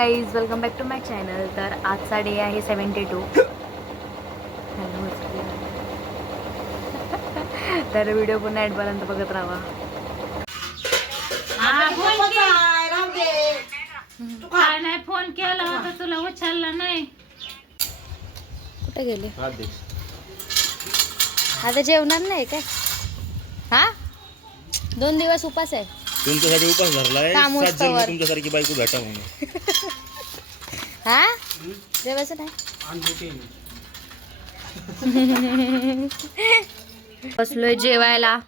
Guys, welcome back to my channel. तर आजचा day आहे 72. हॅलो. तर व्हिडिओ पुन्हा एंडपर्यंत बघत राहा. काय नाही, फोन केला होता तुला उचलला नाही. कुठे गेले? आता जेवणार नाही काय? हा, 2 दिवस उपास आहे. तुमच्यासाठी उपास धरलाय. काम 7 जन्म उस्तवर. तुमच्यासारखी बायको भेटा म्हणून. हा, जेवायचं नाही. बसलोय जेवायला.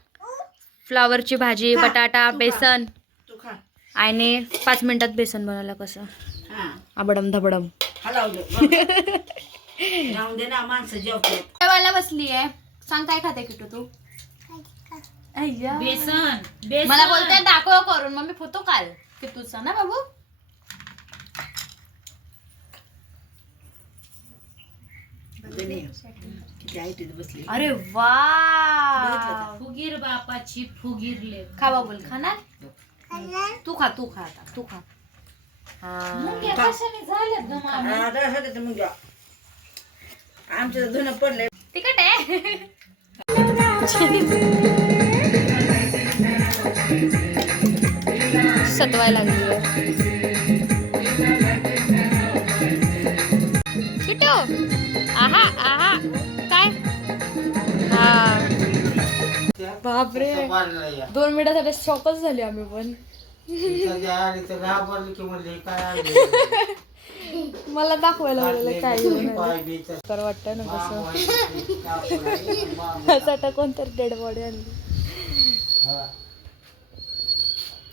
फ्लावरची भाजी, बटाटा, बेसन. आणि 5 मिनिटात बेसन बनवलं. कसं आबडम धबडम जेवायला बसली आहे. सांग काय खाते किटू तू? बेसन मला बोलते दाखव करून. मग मी फोटो काल किटूचा ना बाबू. अरे वा, फुगीर बापाची फुगीरले. खा बाबूल. खाणार तू? खा तू, खा आता तू खा. मुंग्या कशाने झाल्यात ग मामी? आमचं धुणं पडलंय. तिखट आहे. सतवाय लागली किटो. आहा आहा. काय? हा, बापरे, 2 मिनिटासाठी शॉकच झाली आम्ही पण. मला दाखवायला लागलेलं काय तर वाटतं ना कसं कोणतरी डेड बॉडी आणली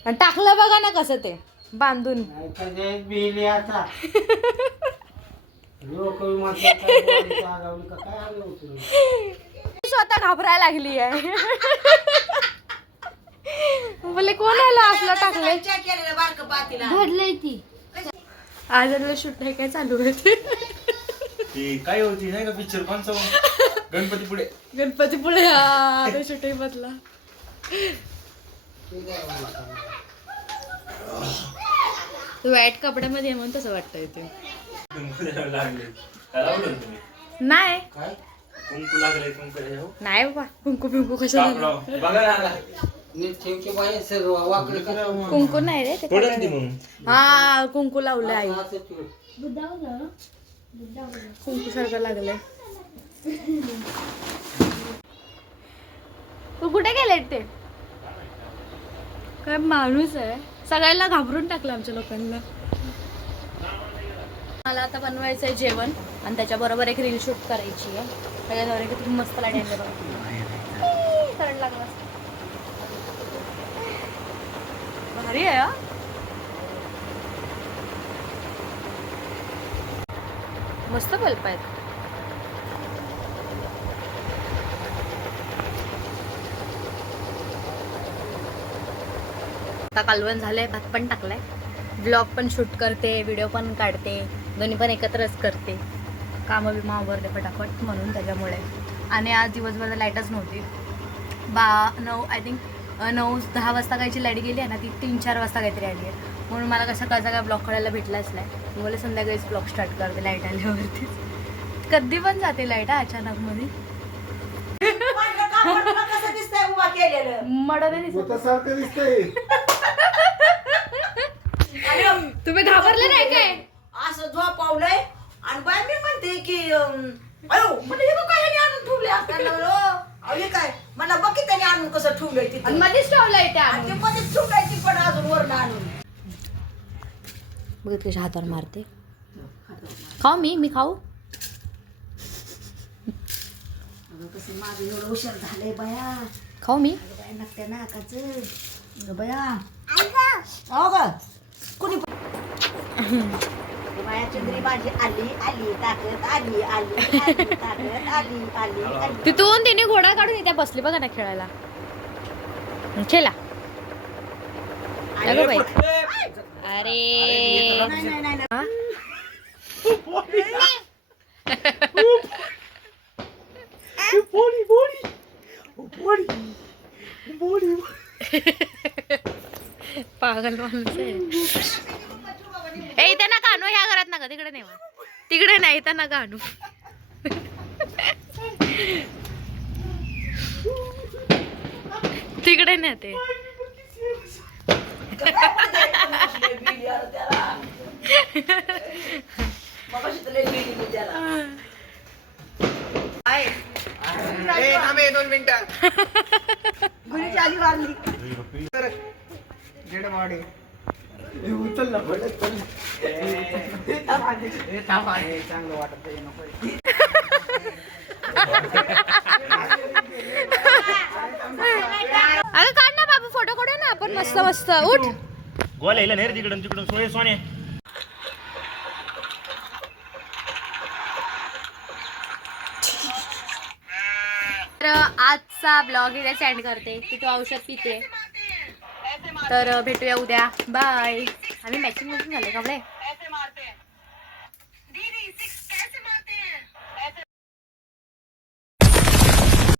आणि टाकलं बघा ना कसं ते बांधून. स्वतः घाबरायला लागली आहे. बोले कोणाला असलं टाकलंय? घडलंय ती. आज शूट आहे काय चालू होते? ती काय होती नाही का पिक्चर कोणचा? गणपतीपुळे. गणपतीपुळे शूटिंग मधला. वाईट कपड्यामध्ये म्हणून तसं वाटतंय ते. नाही कुंकू लागले. कुंकू नाही बाबा, कुंकू पिंकू कशाला? कुंकू नाही रे ते. हा, कुंकू लावलं आई. कुंकू सारखं लागलंय. तू कुठे गेले ते? काय माणूस आहे, सगळ्यांना घाबरून टाकलं आमच्या लोकांना. मला आता बनवायचं आहे जेवण आणि त्याच्याबरोबर एक रील शूट करायची आहे. त्याच्याद्वारे की तुम्ही मस्त लाईट आणले बघा. करंट लागला भारी आहे. मस्त बल्ब आहेत. आता कालवण झालंय, भात पण टाकलाय, ब्लॉग पण शूट करते, व्हिडिओ पण काढते, दोन्ही पण एकत्रच करते. कामं बिमा आवरते फटाफट म्हणून त्याच्यामुळे. आणि आज दिवसभर लाईटच नव्हती. 9 आय थिंक 9-10 वाजता कायची लाईट गेली आहे ना, ती 3-4 वाजता काहीतरी आली आहे. म्हणून मला कसं काय ब्लॉग काढायला भेटलाच नाही. मला संध्याकाळीच ब्लॉग स्टार्ट करते लाईट आल्यावरती. कधी पण जाते लाईट अचानक मध्ये. तुम्ही घाबरले नाही काय? असं झोपावलंय आणि बाय मी म्हणते की अयो म्हणजे हे काय ह्याने आणून ठेवले असताना काय मला बघी त्याने आणून कसं ठेवलंय तिथे. मध्येच ठेवलंय त्या आणि मध्येच ठेवलंय ती पण अजून वरून आणून. बघ कशा हातावर मारते. खाऊ मी खाऊ? कसं माझं एवढं उशीर झालंय बया. खाऊ मी? बाय नसत्या नाकाचं बया. हो ग कुणी बाया चंद्री माझी आली आली ताकद आली आली आली ताकद आली आली आली. तिथून तिने घोडा काढून इथे बसली बघा ना खेळायला. खेळा अगं बाई. अरे नाही नाही हा? पागल माणूस आहे. ए इथे नका तिकडे नेवा. तिकडे नाही तर नका आणू. तिकडे नेते. दोन मिनिटं गुढीची आली वारली. जेडवाडे उचल ना चांगलं वाटत नको. अगं काढ ना बाबू फोटो काढू ना आपण मस्त मस्त. उठ. गोल्या हिला नेर तिकडून तिकडून सोने. तर आजचा ब्लॉग इथे सेंड करते की तू औषध पिते. तर भेटूया उद्या. बाय. आम्ही मॅचिंग झाले कपडे.